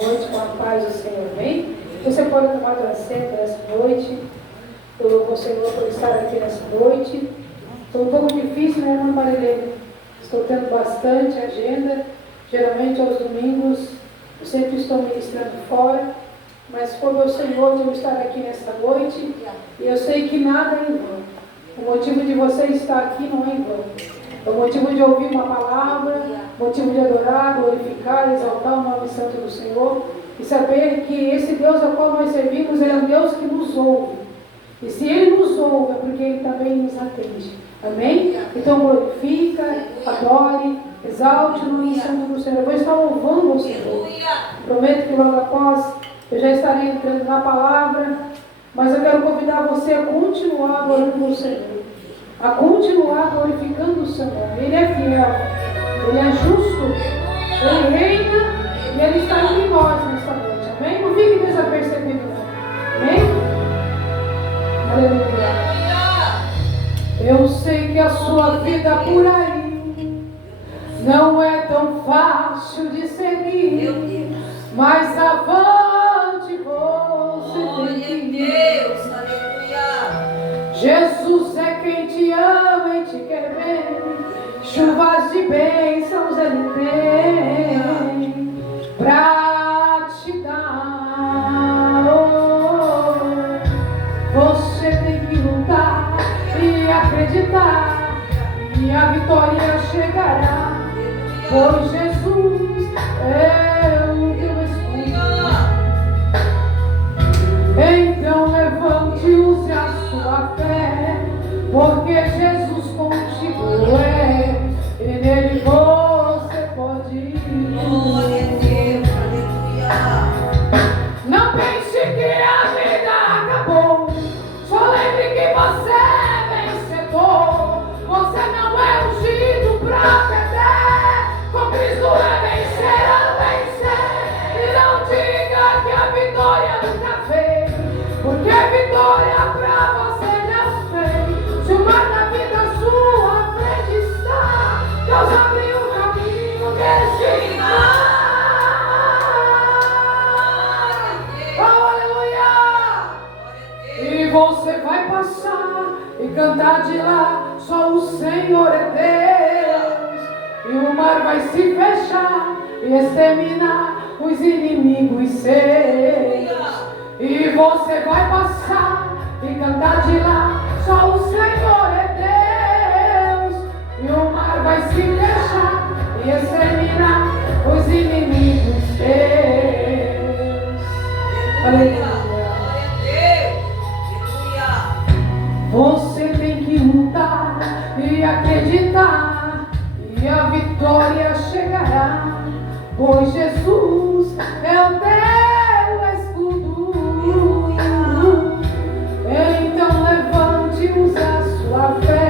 Noite com a paz do Senhor, amém? Você pode tomar o assento nessa noite. Eu louvo o Senhor por estar aqui nessa noite. Foi um pouco difícil, né, irmã Marilene? Estou tendo bastante agenda. Geralmente aos domingos eu sempre estou ministrando fora, mas foi o Senhor de eu estar aqui nessa noite. E eu sei que nada é em vão. O motivo de você estar aqui não é em vão. É o motivo de ouvir uma palavra, motivo de adorar, glorificar, exaltar o nome santo do Senhor e saber que esse Deus ao qual nós servimos, Ele é um Deus que nos ouve. E se Ele nos ouve, é porque Ele também nos atende. Amém? Então glorifica, adore, exalte o nome santo do Senhor. Eu vou estar louvando o Senhor. Prometo que logo após eu já estarei entrando na palavra, mas eu quero convidar você a continuar adorando o Senhor, a continuar glorificando o Senhor. Ele é fiel, Ele é justo, Ele reina e Ele está entre nós nesta noite. Amém? Não fique desapercebido, não. Amém? Aleluia. Eu sei que a sua vida por aí não é tão fácil de seguir, mas avante você tem que ir. Jesus é quem te ama e te quer bem. Chuvas de bênçãos Ele tem pra te dar. Você tem que lutar e acreditar, e a vitória chegará, pois Jesus é o teu escudo. Então levante e use a sua fé, porque Jesus contigo é, e nele você pode ir. Glória a Deus, aleluia. Não pense que a vida acabou, só lembre que você é vencedor. Você não é ungido pra perder, com Cristo é vencer ou vencer. E não diga que a vitória nunca veio, porque vitória pra você Deus tem. Se o mar da vida à sua frente está, Deus abriu o caminho desse mar. Oh, aleluia! E você vai passar e cantar de lá, só o Senhor é Deus. E o mar vai se fechar e exterminar os inimigos seus. E você vai passar e cantar de lá, só o Senhor é Deus. E o mar vai se fechar e exterminar os inimigos seus. Aleluia. Você tem que lutar e acreditar, e a vitória chegará, pois Jesus é o teu escudo. Então levante e use a sua fé,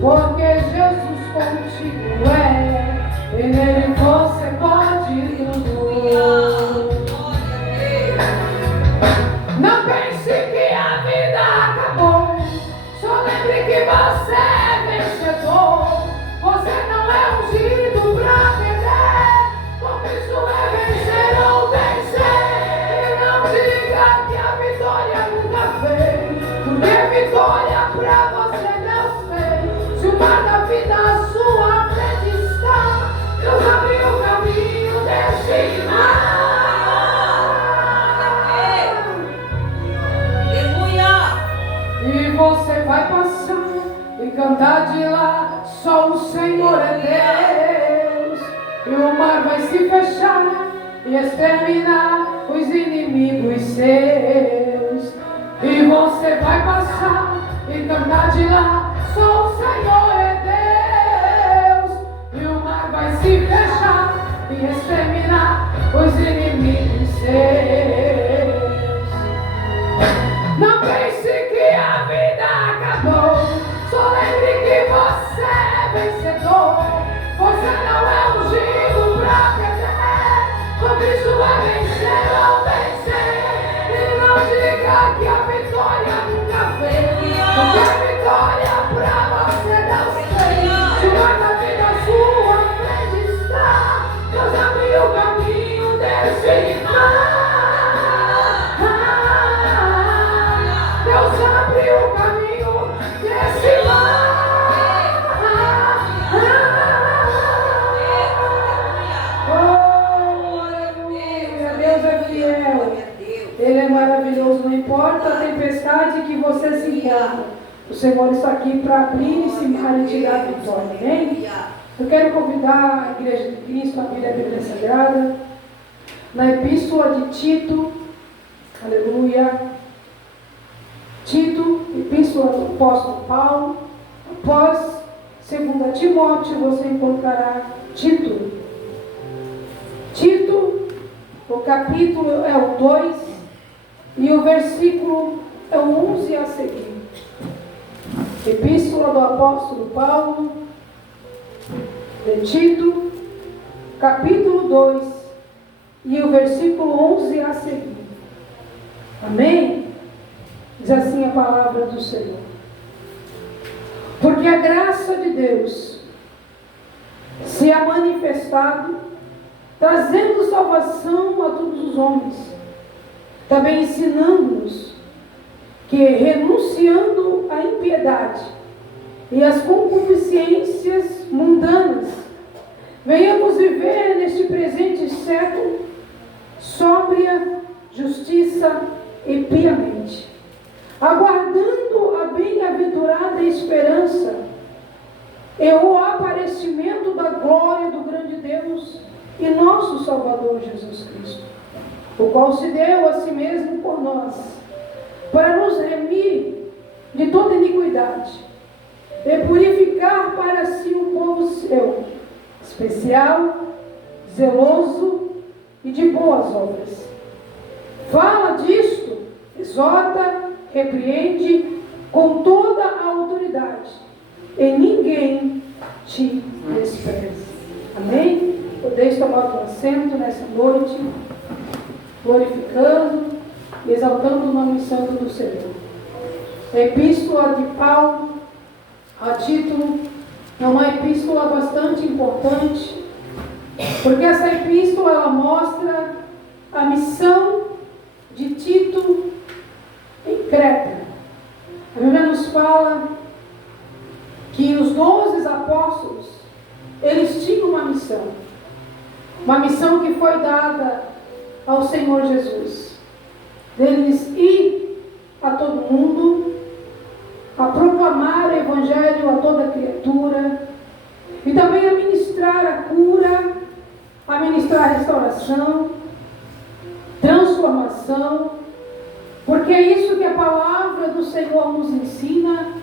porque Jesus contigo é, e nele você pode tudo. Não pense que a vida acabou, só lembre que você é vencedor. Você não é ungido pra perder, com Cristo é vencer ou vencer. E não diga que a vitória nunca veio, porque vitória pra você Deus tem. Se o mar da vida à sua frente está, Deus abriu o caminho desse mar. E você vai passar e cantar de lá, só o Senhor é Deus. E o mar vai se fechar e exterminar os inimigos seus. E você vai passar e cantar de lá, só o Senhor é Deus. E o mar vai se fechar e exterminar os inimigos seus. Não pense que a vida acabou, só lembre que você é vencedor. Você não é ungido pra perder, com Cristo é vencer ou vencer. E não diga que a vitória nunca veio, porque a vitória pra você Deus tem. Se o mar da vida à sua frente está, Deus abriu o caminho desse Ele é maravilhoso, não importa a tempestade que você se encontra. O Senhor está aqui para abrir esse mar e te dar vitória. Amém? Eu quero convidar a Igreja de Cristo a abrir a Bíblia Sagrada na Epístola de Tito. Aleluia. Tito, Epístola do Apóstolo Paulo. Após 2 Timóteo, você encontrará Tito. Tito, o capítulo é o 2 e o versículo é o 11 a seguir. Epístola do Apóstolo Paulo, de Tito, capítulo 2 e o versículo 11 a seguir. Amém? Diz assim a palavra do Senhor. Porque a graça de Deus se ha manifestado, trazendo salvação a todos os homens, também ensinando-nos que, renunciando à impiedade e às concupiscências mundanas, venhamos viver neste presente século sóbria, justiça e piamente, aguardando a bem-aventurada esperança e o aparecimento da glória do grande Deus e nosso Salvador Jesus Cristo, o qual se deu a si mesmo por nós, para nos remir de toda iniquidade e purificar para si um povo seu, especial, zeloso e de boas obras. Fala disto, exorta, repreende com toda a autoridade, e ninguém te despreze. Amém? Podeis tomar o assento nessa noite, glorificando e exaltando o nome santo do Senhor. A epístola de Paulo a Tito é uma epístola bastante importante, porque essa epístola ela mostra a missão de Tito em Creta. A Bíblia nos fala que os 12 apóstolos, eles tinham uma missão que foi dada ao Senhor Jesus, deles ir a todo mundo, a proclamar o Evangelho a toda criatura, e também a ministrar a cura, a ministrar a restauração, transformação, porque é isso que a palavra do Senhor nos ensina,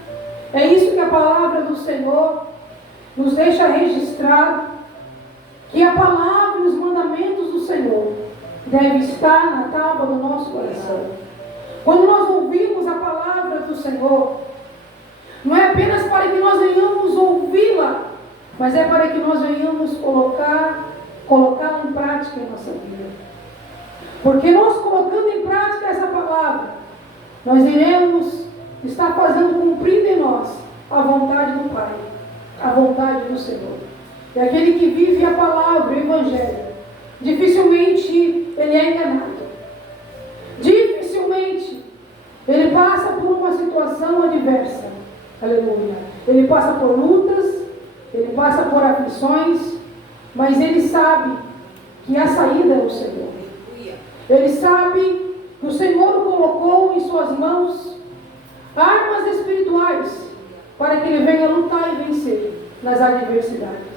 é isso que a palavra do Senhor nos deixa registrado, que a palavra e os mandamentos do Senhor devem estar na tábua do nosso coração. Quando nós ouvimos a palavra do Senhor, não é apenas para que nós venhamos ouvi-la, mas é para que nós venhamos colocá-la em prática em nossa vida. Porque nós colocando em prática essa palavra, nós iremos estar fazendo cumprir em nós a vontade do Pai, a vontade do Senhor. E aquele que vive a palavra, o Evangelho, dificilmente ele é enganado. Dificilmente ele passa por uma situação adversa. Aleluia. Ele passa por lutas, ele passa por aflições, mas ele sabe que a saída é o Senhor. Ele sabe que o Senhor o colocou em suas mãos armas espirituais para que ele venha lutar e vencer nas adversidades.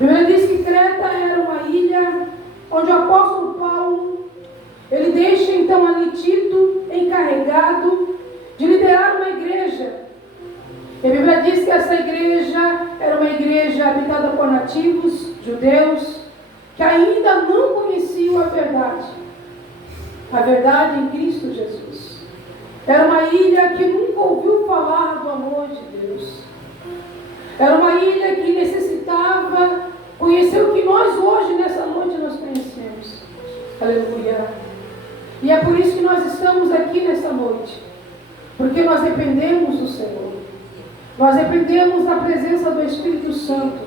A Bíblia diz que Creta era uma ilha onde o apóstolo Paulo, ele deixa então ali Tito encarregado de liderar uma igreja. E a Bíblia diz que essa igreja era uma igreja habitada por nativos, judeus, que ainda não conheciam a verdade em Cristo Jesus. Era uma ilha que nunca ouviu falar do amor de Deus. Era uma ilha que necessitava conhecer o que nós hoje, nessa noite, nós conhecemos. Aleluia. E é por isso que nós estamos aqui nessa noite. Porque nós dependemos do Senhor. Nós dependemos da presença do Espírito Santo.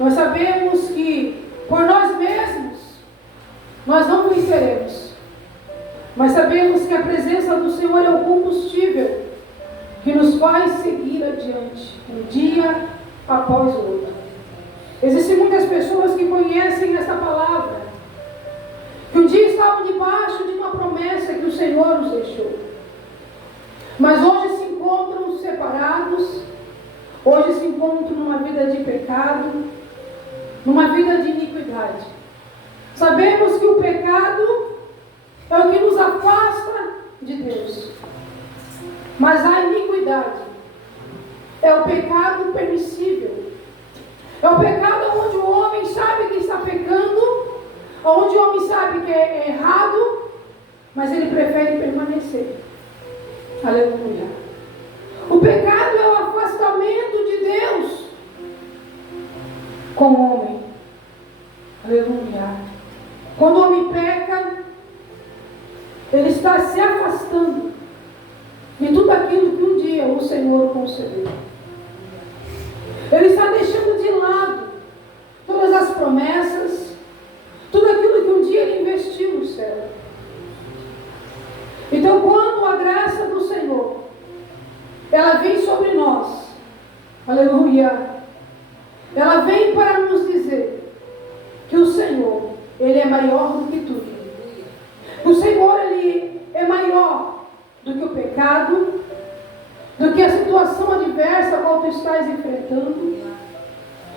Nós sabemos que por nós mesmos nós não venceremos. Mas sabemos que a presença do Senhor é o combustível que nos faz seguir adiante, um dia após o outro. Existem muitas pessoas que conhecem essa palavra, que um dia estavam debaixo de uma promessa Senhor os deixou. Mas hoje se encontram separados, hoje se encontram numa vida de pecado, numa vida de iniquidade. Sabemos que o pecado é o que nos afasta de Deus. Mas a iniquidade é o pecado permissível. É o pecado onde o homem sabe que está pecando, onde o homem sabe que é errado, mas ele prefere permanecer. Aleluia. O pecado é o afastamento de Deus com o homem. Aleluia. Quando o homem peca, ele está se afastando de tudo aquilo que um dia o Senhor concedeu. Ele está deixando de lado todas as promessas, tudo aquilo que um dia ele investiu no céu. Então, quando a graça do Senhor, ela vem sobre nós, aleluia, ela vem para nos dizer que o Senhor, Ele é maior do que tudo. O Senhor, Ele é maior do que o pecado, do que a situação adversa a qual tu estás enfrentando,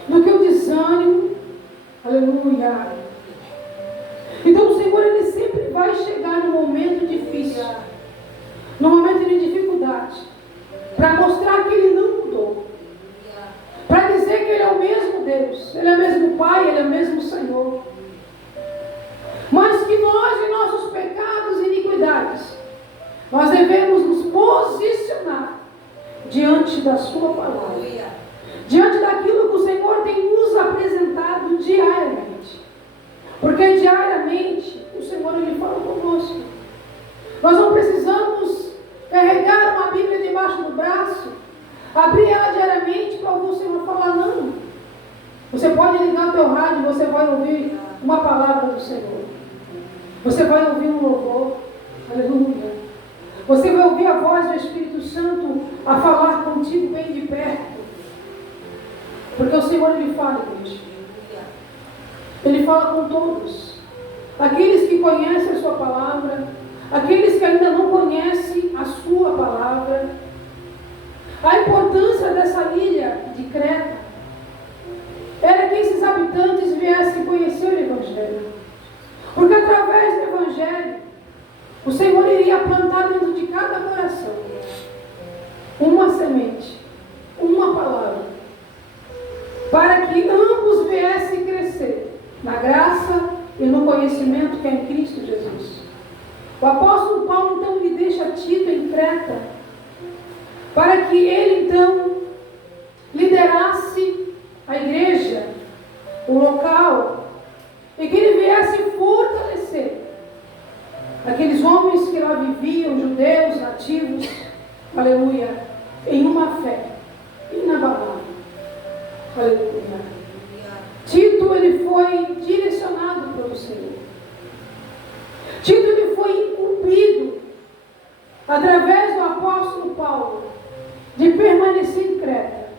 do que o desânimo, aleluia. Então o Senhor, Ele sempre vai chegar no momento difícil, no momento de dificuldade, para mostrar que Ele não mudou, para dizer que Ele é o mesmo Deus, Ele é o mesmo Pai, Ele é o mesmo Senhor, mas que nós, em nossos pecados e iniquidades, nós devemos nos posicionar diante da sua palavra, diante daquilo que o Senhor tem nos apresentado diariamente, porque diariamente o Senhor, Ele fala conosco. Nós não precisamos carregar uma Bíblia debaixo do braço, abrir ela diariamente para ouvir o Senhor falar, não. Você pode ligar o teu rádio, você vai ouvir uma palavra do Senhor, você vai ouvir um louvor, aleluia. Você vai ouvir a voz do Espírito Santo a falar contigo bem de perto. Porque o Senhor, Ele fala, igreja. Ele fala com todos. Aqueles que conhecem a sua palavra, aqueles que ainda não conhecem a sua palavra. A importância dessa ilha de Creta era que esses habitantes viessem conhecer o Evangelho. Porque através do Evangelho, o Senhor iria plantar dentro de cada coração uma semente, uma palavra, para que ambos viessem crescer na graça e no conhecimento que é em Cristo Jesus. O apóstolo Paulo então lhe deixa Tito em Creta, para que ele então liderasse a igreja, o local, e que ele viesse fortalecer aqueles homens que lá viviam, judeus, nativos, aleluia, em uma fé inabalável, aleluia. Tito, ele foi direcionado pelo Senhor. Tito, ele foi incumbido, através do apóstolo Paulo, de permanecer em Creta,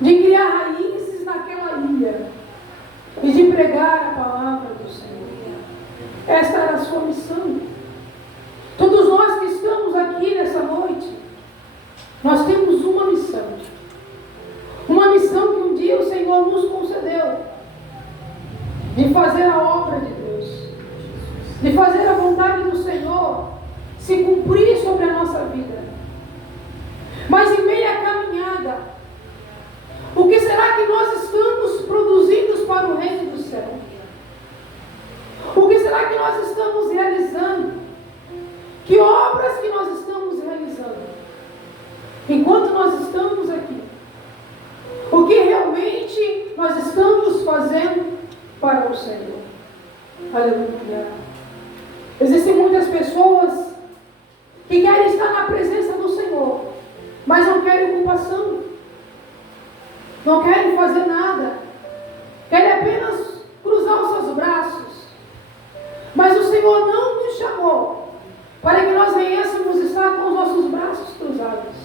de criar raízes naquela ilha e de pregar a palavra do Senhor. Esta era a sua missão. Todos nós que estamos aqui nessa noite, nós temos uma missão. Uma missão que um dia o Senhor nos concedeu, de fazer a obra de Deus, de fazer a vontade do Senhor se cumprir sobre a nossa vida. Mas em meio à caminhada, o que será que nós estamos produzindo para o reino do céu? O que será que nós estamos realizando? Que obras que nós estamos realizando? Enquanto nós estamos aqui, o que realmente nós estamos fazendo para o Senhor? Aleluia. Existem muitas pessoas que querem estar na presença do Senhor, mas não querem ocupação, não querem fazer nada, querem apenas cruzar os seus braços. Mas o Senhor não nos chamou para que nós venhamos estar com os nossos braços cruzados.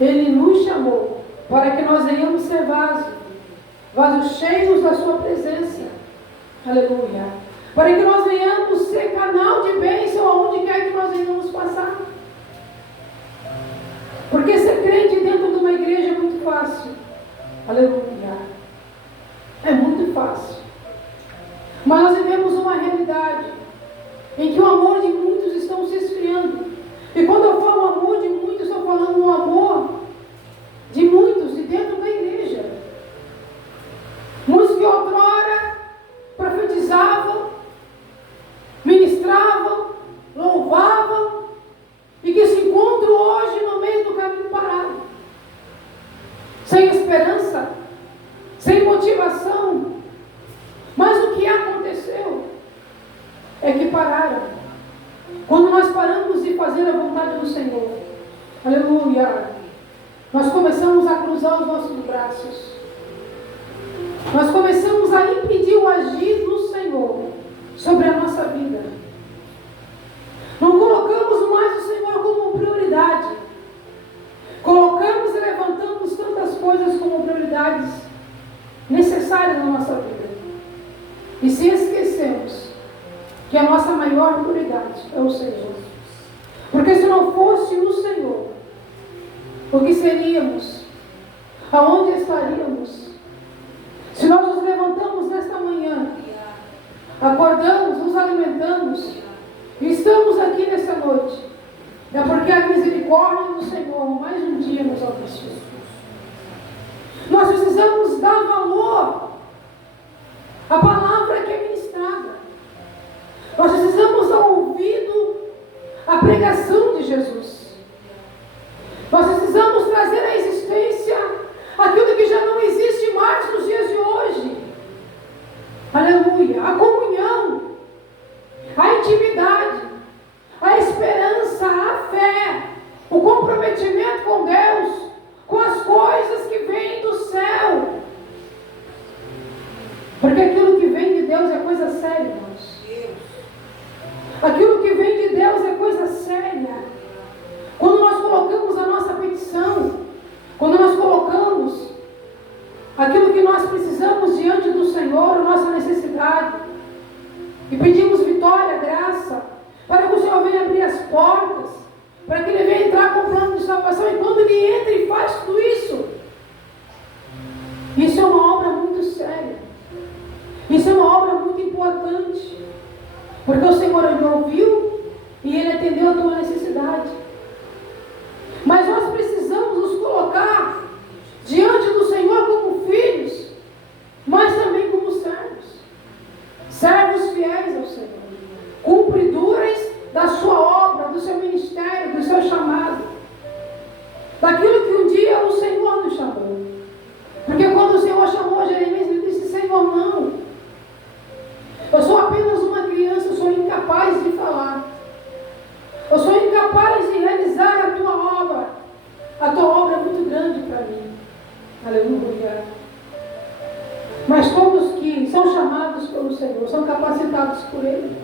Ele nos chamou para que nós venhamos ser vasos cheios da sua presença. Aleluia. Para que nós venhamos ser canal de bênção aonde quer que nós venhamos passar. Porque ser crente dentro de uma igreja é muito fácil. Aleluia. É muito fácil. Mas nós vivemos uma realidade em que o amor de muitos estão se esfriando. E quando eu falo amor de muitos, estou falando um amor de muitos de dentro da igreja. Muitos que outrora profetizavam, ministravam, louvavam, e que se encontram hoje no meio do caminho parado, sem esperança, sem motivação. Mas o que aconteceu é que pararam. Quando nós paramos de fazer a vontade do Senhor, aleluia, nós começamos a cruzar os nossos braços. Nós começamos a impedir o agir do Senhor sobre a nossa vida. Não colocamos mais o Senhor como prioridade. Colocamos e levantamos tantas coisas como prioridades necessárias na nossa vida. E se esquecemos que a nossa maior prioridade é o Senhor. Porque se não fosse o Senhor, o que seríamos? Aonde estaríamos? Se nós nos levantamos nesta manhã, acordamos, nos alimentamos, e estamos aqui nessa noite, é porque a misericórdia do Senhor mais um dia nos alcançou. Nós precisamos dar valor à palavra que é ministrada. Nós precisamos dar ouvido à pregação de Jesus. Nós precisamos trazer à existência aquilo que já não existe mais nos dias de hoje. Aleluia! A comunhão, a intimidade, a esperança, a fé, o comprometimento com Deus, com as coisas que vêm do céu. Porque aquilo que vem de Deus é coisa séria, irmãos. Aquilo que vem de Deus é coisa séria. Quando nós colocamos a nossa petição, quando nós colocamos aquilo que nós precisamos diante do Senhor, a nossa necessidade, e pedimos vitória, graça, para que o Senhor venha abrir as portas, para que Ele venha entrar com o plano de salvação, e quando Ele entra e faz tudo isso, isso é uma obra muito séria, isso é uma obra muito importante, porque o Senhor Ele ouviu e Ele atendeu a tua necessidade. Mas nós precisamos nos colocar diante do Senhor como filhos, mas também como servos. Servos fiéis ao Senhor, cumpridores da sua obra, do seu ministério, do seu chamado, daquilo que um dia o Senhor nos chamou. Porque quando o Senhor chamou Jeremias, ele disse: Senhor, não, eu sou apenas uma criança, eu sou incapaz de falar, eu sou incapaz de realizar a tua obra. A tua obra é muito grande para mim. Aleluia. Mas todos que são chamados pelo Senhor são capacitados por Ele.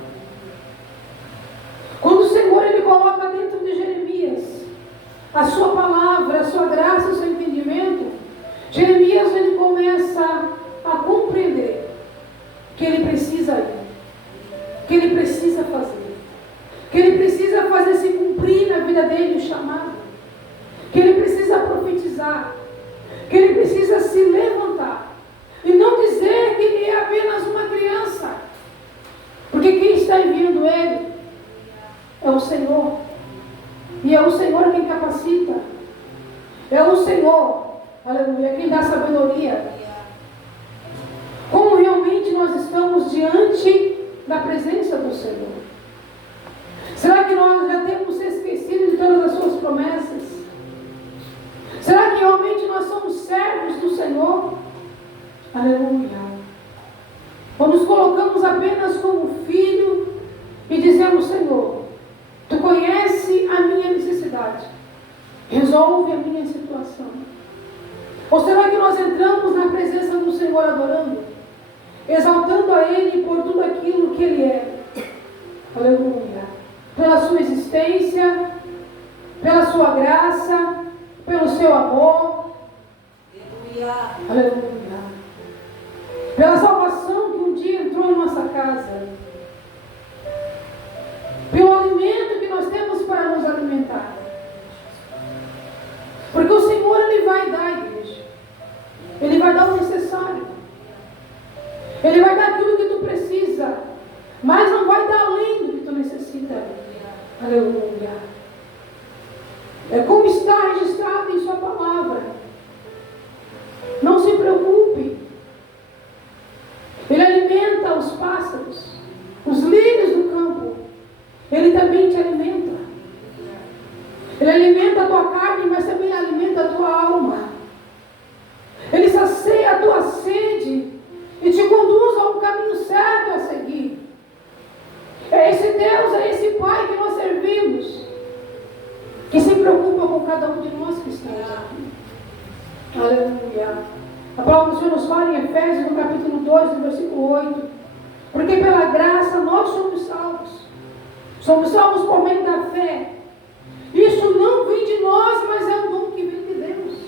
Quando o Senhor Ele coloca dentro de Jeremias a sua palavra, a sua graça, o seu entendimento, Jeremias ele começa a compreender que ele precisa ir, que ele precisa fazer, que ele precisa fazer se cumprir na vida dele o chamado, que ele precisa profetizar, que ele precisa se levantar e não dizer que ele é apenas uma criança, porque quem está enviando ele é o Senhor, e é o Senhor quem capacita, é o Senhor, aleluia, quem dá sabedoria. Como realmente nós estamos diante da presença do Senhor? Será que nós já temos se esquecido de todas as suas promessas? Será que realmente nós somos servos do Senhor? Aleluia. Ou nos colocamos apenas como filho e dizemos: Senhor, Tu conhece a minha necessidade, resolve a minha situação. Ou será que nós entramos na presença do Senhor adorando, exaltando a Ele por tudo aquilo que Ele é? Aleluia. Pela sua existência, pela sua graça, pelo seu amor. Aleluia. Pela salvação que um dia entrou em nossa casa, pelo alimento que Aleluia. É como está registrado em sua palavra. Não se preocupe. Ele alimenta os pássaros, os lírios do campo. Ele também te alimenta. Ele alimenta a tua carne, mas também alimenta a tua alma. Ele sacia a tua sede e te conduz a um caminho certo a seguir. É esse Deus, é esse Pai que nós servimos, que se preocupa com cada um de nós que estamos aqui. Aleluia. A palavra do Senhor nos fala em Efésios, no capítulo 2, no versículo 8. Porque pela graça nós somos salvos. Somos salvos por meio da fé. Isso não vem de nós, mas é um dom que vem de Deus.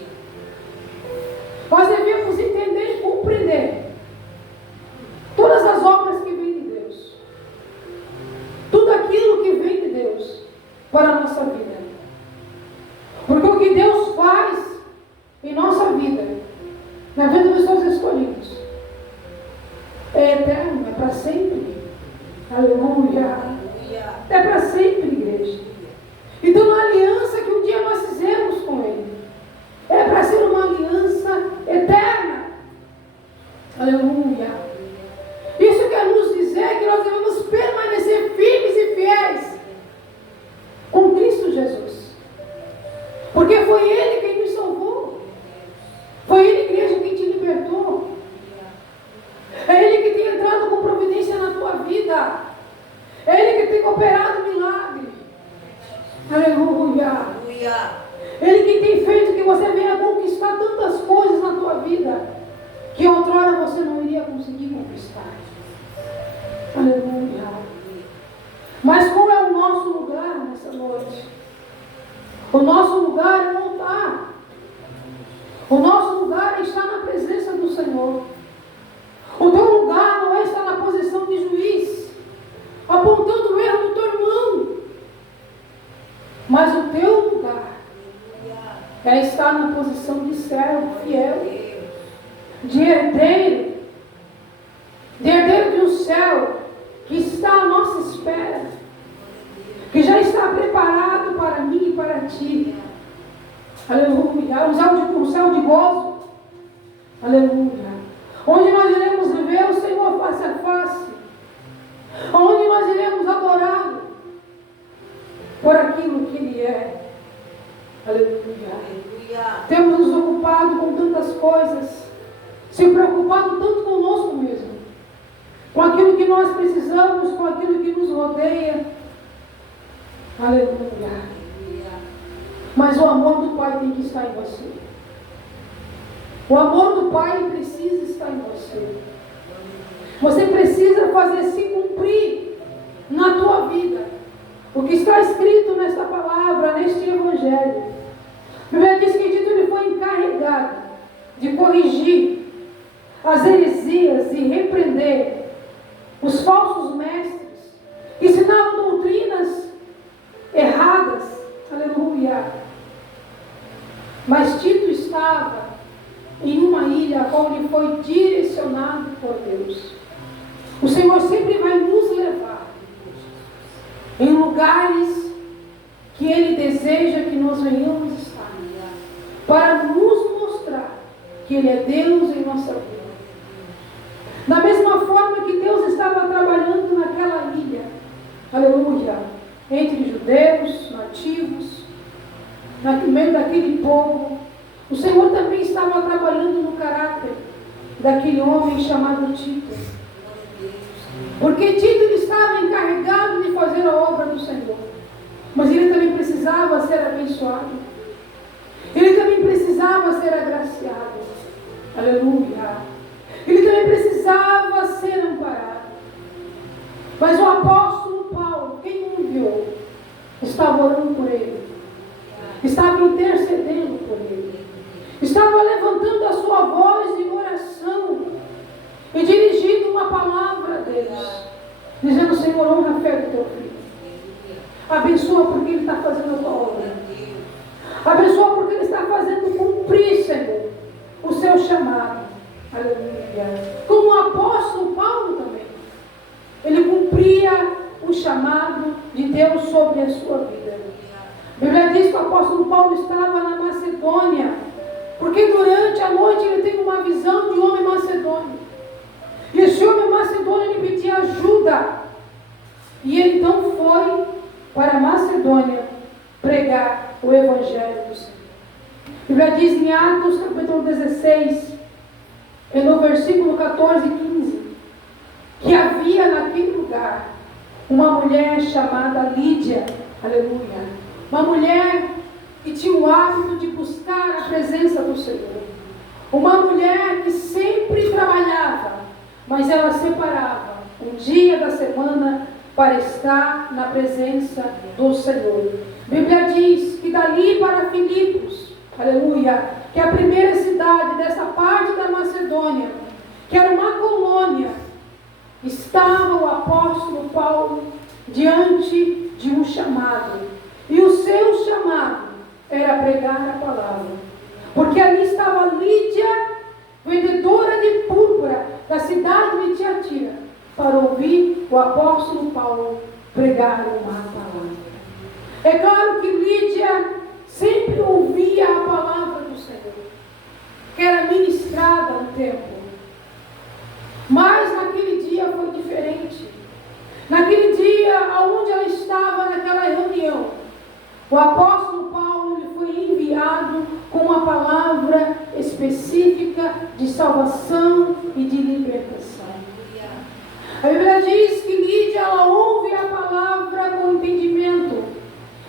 Nós devemos entender e compreender todas as obras que vêm de Deus. Tudo aquilo que vem de Deus para a nossa vida. Porque o que Deus faz em nossa vida, na vida dos seus escolhidos, é eterno, é para sempre. Aleluia. É para sempre, igreja. Então, a aliança que um dia nós fizemos com Ele é para ser uma aliança eterna. Aleluia. Isso quer nos dizer que nós devemos permanecer firmes e fiéis com Cristo Jesus. Porque foi Ele quem nos salvou. Foi Ele, igreja, quem te libertou. É Ele que tem entrado com providência na tua vida. É Ele que tem operado milagre. Aleluia. Ele que tem feito que você venha conquistar tantas coisas na tua vida que outrora você não iria conseguir conquistar. Aleluia. Mas qual é o nosso lugar nessa noite? O nosso lugar é no altar. O nosso lugar é estar na presença do Senhor. O teu lugar não é estar na posição de juiz, apontando o erro do teu irmão. Mas o teu lugar é estar na posição de servo fiel, de herdeiro de um céu que está à nossa espera, que já está preparado para mim e para ti. Aleluia. Um céu de gozo. Aleluia. Onde nós iremos ver o Senhor face a face. Onde nós iremos adorá-lo por aquilo que Ele é. Aleluia. Temos nos ocupado com tantas coisas, se preocupado tanto conosco mesmo, com aquilo que nós precisamos, com aquilo que nos rodeia. Aleluia. Mas o amor do Pai tem que estar em você. O amor do Pai precisa estar em você. Você precisa fazer se cumprir na tua vida o que está escrito nesta palavra, neste Evangelho. A Bíblia diz que Tito ele foi encarregado de corrigir as heresias e repreender os falsos mestres que ensinavam doutrinas erradas. Aleluia. Mas Tito estava em uma ilha a qual ele foi direcionado por Deus. O Senhor sempre vai nos levar em lugares que Ele deseja que nós venhamos estar, para nos mostrar que Ele é Deus em nossa vida. Da mesma forma que Deus estava trabalhando naquela ilha, aleluia, entre judeus, nativos, no meio daquele povo, o Senhor também estava trabalhando no caráter daquele homem chamado Tito. Porque Tito ele estava encarregado de fazer a obra do Senhor. Mas ele também precisava ser abençoado. Ele também precisava ser agraciado. Aleluia. Ele também precisava ser amparado. Mas o apóstolo Paulo, quem o enviou, estava orando por ele. Estava intercedendo por ele. Estava levantando a sua voz de oração e dirigindo uma palavra a Deus, dizendo: Senhor, honra a fé do teu filho. Abençoa porque ele está fazendo a tua obra. Abençoa porque ele está fazendo cumprir, Senhor, o seu chamado. Aleluia. Como o apóstolo Paulo também. Ele cumpria o chamado de Deus sobre a sua vida. A Bíblia diz que o apóstolo Paulo estava na Macedônia, porque durante a noite ele tem uma visão de um homem macedônio. E esse homem macedônio lhe pedia ajuda. E ele então foi para a Macedônia pregar o Evangelho do Senhor. A Bíblia diz em Atos capítulo 16, no versículo 14 e 15, que havia naquele lugar uma mulher chamada Lídia, aleluia, uma mulher que tinha o hábito de buscar a presença do Senhor, uma mulher que sempre trabalhava, mas ela separava um dia da semana para estar na presença do Senhor. A Bíblia diz que dali para Filipos, aleluia, que é a primeira cidade dessa parte da Macedônia, que era uma colônia, estava o apóstolo Paulo diante de um chamado. E o seu chamado era pregar a palavra. Porque ali estava Lídia, vendedora de púrpura da cidade de Tiatira, para ouvir o apóstolo Paulo pregar uma palavra. É claro que Lídia sempre ouvia a palavra do Senhor, que era ministrada no templo. Mas naquele dia foi diferente. Naquele dia, onde ela estava naquela reunião, o apóstolo Paulo lhe foi enviado com uma palavra específica de salvação e de libertação. A Bíblia diz que Lídia, ela ouve a palavra com entendimento.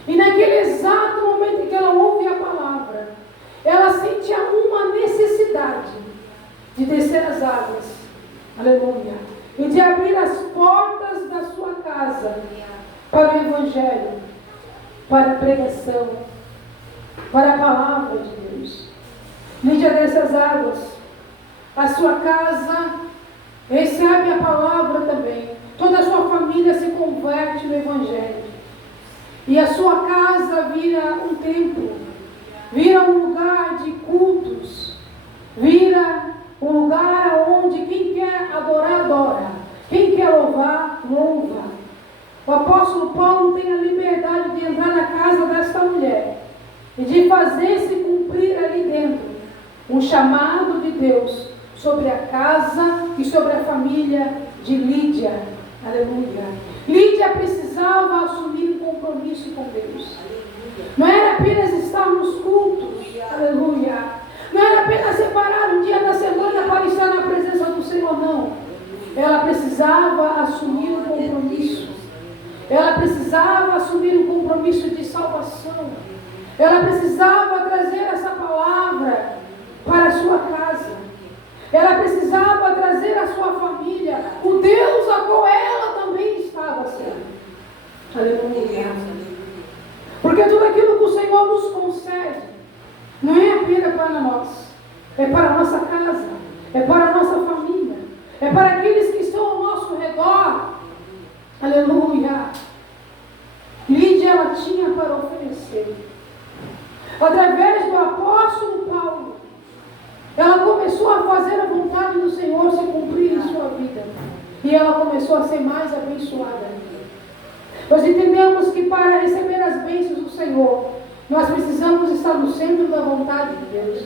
E naquele exato momento em que ela ouve a palavra, ela sente uma necessidade de descer as águas, aleluia, e de abrir as portas da sua casa para o Evangelho, para a pregação, para a palavra de Deus. Lídia desce as águas, a sua casa recebe a palavra também, toda a sua família se converte no Evangelho. E a sua casa vira um templo, vira um lugar de cultos, vira um lugar onde quem quer adorar, adora, quem quer louvar, louva. O apóstolo Paulo tem a liberdade de entrar na casa desta mulher e de fazer-se cumprir ali dentro um chamado de Deus sobre a casa e sobre a família de Lídia. Aleluia. Lídia precisava assumir um compromisso com Deus. Não era apenas estar nos cultos. Aleluia. Não era apenas separar um dia da semana para estar na presença do Senhor, não. Ela precisava assumir um compromisso. Ela precisava assumir um compromisso de salvação. Ela precisava trazer essa palavra para a sua casa. Ela precisava trazer à sua família o Deus a qual ela também estava servindo. Aleluia. Porque tudo aquilo que o Senhor nos concede não é apenas para nós, é para a nossa casa, é para a nossa família, é para aqueles que estão ao nosso redor. Aleluia. Lídia, ela tinha para oferecer. Através do apóstolo Paulo, ela começou a fazer a vontade do Senhor se cumprir em sua vida. E ela começou a ser mais abençoada. Nós entendemos que para receber as bênçãos do Senhor, nós precisamos estar no centro da vontade de Deus.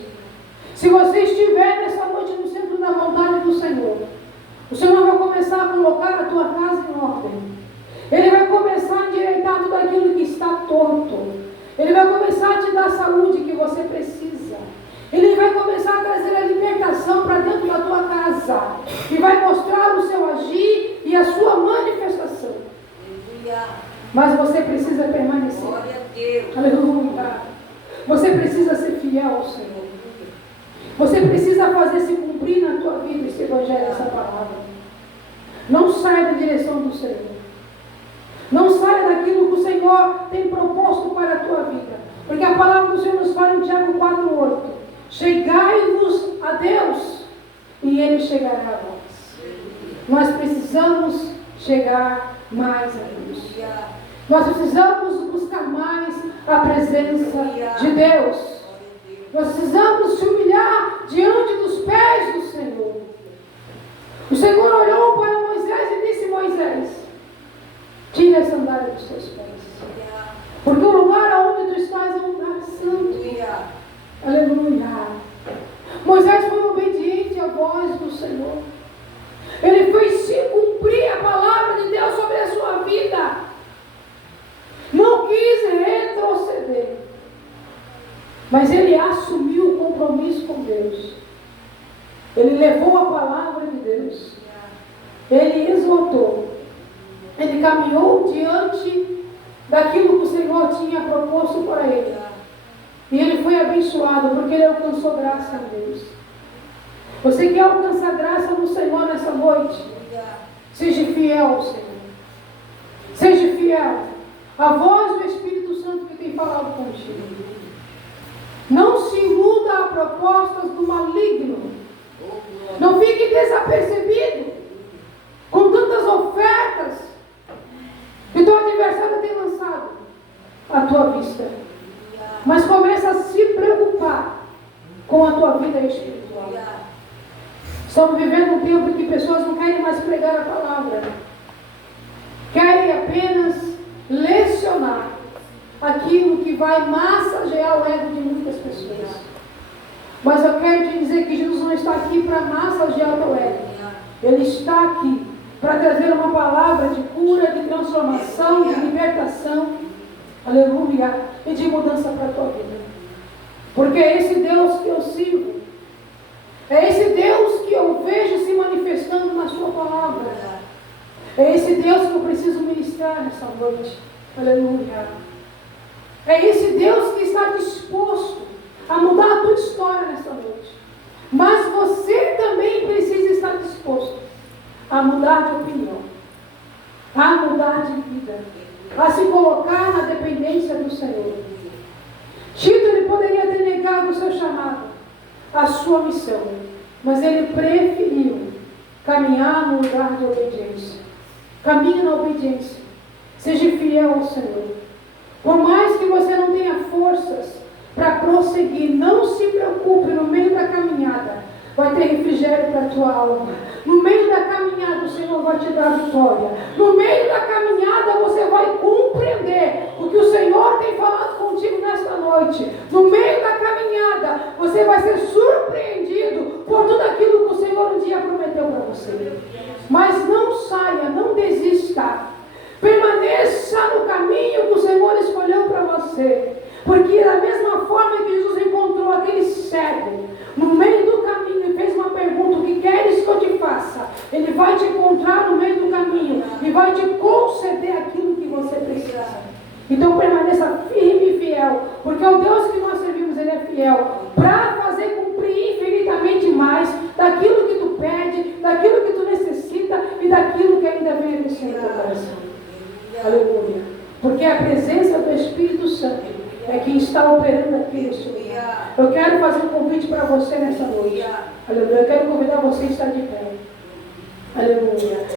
Se você estiver nessa noite no centro da vontade do Senhor, o Senhor vai começar a colocar a tua casa em ordem. Ele vai começar a endireitar tudo aquilo que está torto. Ele vai começar a te dar a saúde que você precisa. Ele vai começar a trazer a libertação para dentro da tua casa. E vai mostrar o seu agir e a sua manifestação. Mas você precisa permanecer. Glória a Deus. Aleluia. Você precisa ser fiel ao Senhor. Você precisa fazer se cumprir na tua vida esse evangelho, essa palavra. Não saia da direção do Senhor. Não saia daquilo que o Senhor tem proposto para a tua vida. Porque a palavra do Senhor nos fala em Tiago 4:8. Chegai-vos a Deus e Ele chegará a vós. Nós precisamos chegar mais a Deus. Nós precisamos buscar mais a presença de Deus. Nós precisamos se humilhar diante dos pés do Senhor. O Senhor olhou para Moisés e disse: Moisés, tira a sandália dos teus pés. Porque o lugar onde tu estás é um lugar santo. Aleluia. Moisés foi obediente à voz do Senhor. Ele fez se cumprir a palavra de Deus sobre a sua vida. Não quis retroceder. Mas ele assumiu o compromisso com Deus. Ele levou a palavra de Deus. Ele exortou. Ele caminhou diante daquilo que o Senhor tinha proposto para ele. E ele foi abençoado porque ele alcançou graça em Deus. Você quer alcançar graça no Senhor nessa noite? Seja fiel ao Senhor. Seja fiel à voz do Espírito Santo que tem falado contigo. Não se iluda a propostas do maligno. Não fique desapercebido com tantas ofertas que teu adversário tem lançado à tua vista. Mas começa a se preocupar com a tua vida espiritual. Estamos vivendo um tempo em que pessoas não querem mais pregar a palavra. Querem apenas lecionar aquilo que vai massagear o ego de muitas pessoas. Mas eu quero te dizer que Jesus não está aqui para massagear o teu ego. Ele está aqui para trazer uma palavra de cura, de transformação, de libertação, aleluia, e de mudança para a tua vida. Porque é esse Deus que eu sirvo. É esse Deus que eu vejo se manifestando na sua palavra. É esse Deus que eu preciso ministrar nessa noite. Aleluia. É esse Deus que está disposto a mudar a tua história nessa noite. Mas você também precisa estar disposto a mudar de opinião, a mudar de vida, a se colocar na dependência do Senhor. Tito, ele poderia ter negado o seu chamado, a sua missão, mas ele preferiu caminhar no lugar de obediência. Caminhe na obediência. Seja fiel ao Senhor. Por mais que você não tenha forças para prosseguir, não se preocupe, no meio da caminhada vai ter refrigério para a tua alma. No meio da caminhada o Senhor vai te dar vitória. No meio da caminhada você vai compreender o que o Senhor tem falado contigo nesta noite. No meio da caminhada você vai ser surpreendido por tudo aquilo que o Senhor um dia prometeu para você. Mas não saia, não desista. Permaneça no caminho que o Senhor escolheu para você. Porque da mesma forma que Jesus encontrou aquele cego no meio do caminho e fez uma pergunta: o que queres que eu te faça? Ele vai te encontrar no meio do caminho e vai te conceder aquilo que você precisa. Então permaneça firme e fiel, porque o Deus que nós servimos, Ele é fiel para fazer cumprir infinitamente mais daquilo que tu pede, daquilo que tu necessita e daquilo que ainda vem no seu coração. Aleluia. Porque a presença do Espírito Santo é quem está operando aqui neste lugar. Eu quero fazer um convite para você nessa noite. Aleluia. Eu quero convidar você a estar de pé. Aleluia.